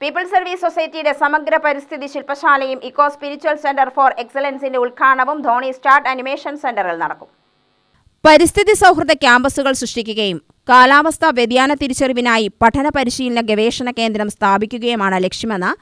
People service സൊസൈറ്റിയുടെ സമഗ്ര പരിസ്ഥിതി ശില്പശാലയും ഇക്കോ സ്പിരിച്വൽ സെന്റർ ഫോർ എക്സലൻസിന്റെ ഉദ്ഘാടനവും ധോണി സ്റ്റാർട്ട് അനിമേഷൻ സെന്ററിൽ നടക്കും. പരിസ്ഥിതി സൗഹൃദ ക്യാമ്പസുകൾ സൃഷ്ടിക്കുകയും കാലാവസ്ഥാ വ്യതിയാന തിരിച്ചറിവിനായി പഠന പരിശീലന ഗവേഷണ കേന്ദ്രം സ്ഥാപിക്കുകയുമാണ് ലക്ഷ്യമെന്ന്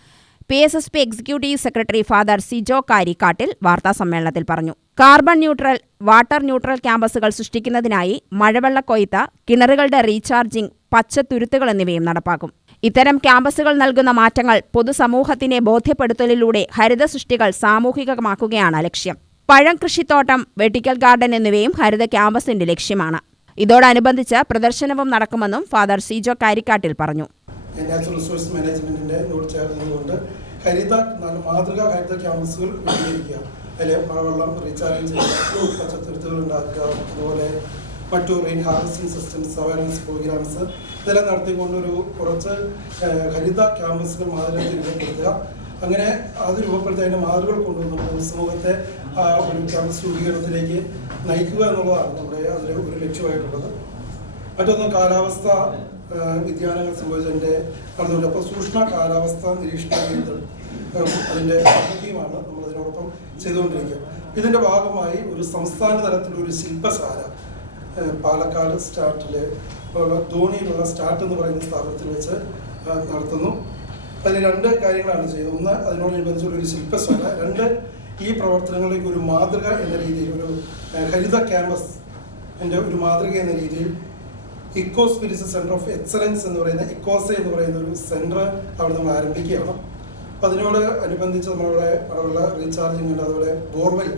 P S S P executive secretary father Sijo Karikkattil വാർത്താസമ്മേളനത്തിൽ പറഞ്ഞു. കാർബൺ ന്യൂട്രൽ വാട്ടർ ന്യൂട്രൽ ക്യാമ്പസുകൾ സൃഷ്ടിക്കുന്നതിനായി മഴവെള്ള കൊയ്ത്ത് കിണറുകളുടെ റീചാർജിംഗ് പച്ചത്തുരുത്തുകൾ എന്നിവയും നടപ്പാക്കും. ഇത്തരം ക്യാമ്പസുകൾ നൽകുന്ന മാറ്റങ്ങൾ പൊതുസമൂഹത്തിനെ ബോധ്യപ്പെടുത്തലിലൂടെ ഹരിത സൃഷ്ടികൾ സാമൂഹികമാക്കുകയാണ് ലക്ഷ്യം. പഴം കൃഷിത്തോട്ടം വെട്ടിക്കൽ ഗാർഡൻ എന്നിവയും ഹരിത ക്യാമ്പസിന്റെ ലക്ഷ്യമാണ്. ഇതോടനുബന്ധിച്ച് പ്രദർശനവും നടക്കുമെന്നും ഫാദർ സിജോ കാരിക്കാട്ടിൽ പറഞ്ഞു. റിസോഴ്സ് മാനേജ്മെന്റിന്റെ ഹരിത ഹരിത അതിൽ മഴവെള്ളം റീചാർജ് ചെയ്യുക പച്ചത്തുരുത്തുകൾ ഉണ്ടാക്കുക അതുപോലെ മറ്റു rain harvesting systems awareness programmes ഇതെല്ലാം നടത്തിക്കൊണ്ട് ഒരു കുറച്ച് ഹരിത ക്യാമ്പസുകൾ മാതൃക രൂപപ്പെടുത്തുക. അങ്ങനെ അത് രൂപപ്പെടുത്തി അതിന്റെ മാതൃകൾ കൊണ്ടുവന്ന് സമൂഹത്തെ ഒരു ക്യാമ്പസ് രൂപീകരണത്തിലേക്ക് നയിക്കുക എന്നുള്ളതാണ് നമ്മുടെ അതിൽ ഒരു ലക്ഷ്യമായിട്ടുള്ളത്. മറ്റൊന്ന് കാലാവസ്ഥ വ്യതിയാനങ്ങൾ സംഭവിച്ചതിന്റെ നടന്നുകൊണ്ട് അപ്പോൾ സൂക്ഷ്മ കാലാവസ്ഥ നിരീക്ഷണ കേന്ദ്രം അതിന്റെ പദ്ധതിയുമാണ് നമ്മൾ അതിനോടൊപ്പം ചെയ്തുകൊണ്ടിരിക്കുക. ഇതിന്റെ ഭാഗമായി ഒരു സംസ്ഥാന തലത്തിലൊരു ശില്പശാല പാലക്കാട് സ്റ്റാർട്ടിൽ ഉള്ള ധോണിയിലുള്ള സ്റ്റാർട്ട് എന്ന് പറയുന്ന സ്ഥാപനത്തിൽ വെച്ച് നടത്തുന്നു. അതിൽ രണ്ട് കാര്യങ്ങളാണ് ചെയ്തത് ഒന്ന് അതിനോടനുബന്ധിച്ചുള്ള ഒരു ശില്പശാല. രണ്ട് ഈ പ്രവർത്തനങ്ങളിലേക്ക് ഒരു മാതൃക എന്ന രീതിയിൽ ഒരു ഹരിത ക്യാമ്പസ് എന്റെ ഒരു മാതൃക എന്ന രീതിയിൽ eco spirits centre of excellence എന്ന് പറയുന്ന ഇക്കോസ എന്ന് പറയുന്ന ഒരു സെന്റർ അവിടെ നമ്മൾ ആരംഭിക്കുകയാണ്. അപ്പോൾ അതിനോട് അനുബന്ധിച്ച് നമ്മളിവിടെ മഴവെള്ള റീചാർജിങ് ഉണ്ട്. അതുപോലെ ബോർവെൽ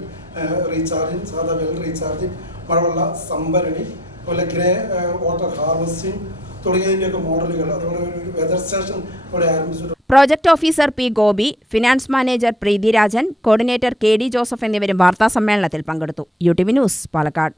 റീചാർജിങ് സാധാ വെൽ റീചാർജിങ് മഴവെള്ള സംഭരണി അതുപോലെ ഗ്രേ വാട്ടർ ഹാർവസ്റ്റിംഗ് തുടങ്ങിയതിന്റെയൊക്കെ മോഡലുകൾ അതുപോലെ വെതർ സ്റ്റേഷൻ ഇവിടെ ആരംഭിച്ചിട്ടുണ്ട്. Project officer P Gopi finance manager Preethirajan coordinator K D Joseph എന്നിവരും വാർത്താസമ്മേളനത്തിൽ പങ്കെടുത്തു. U T V news Palakkad.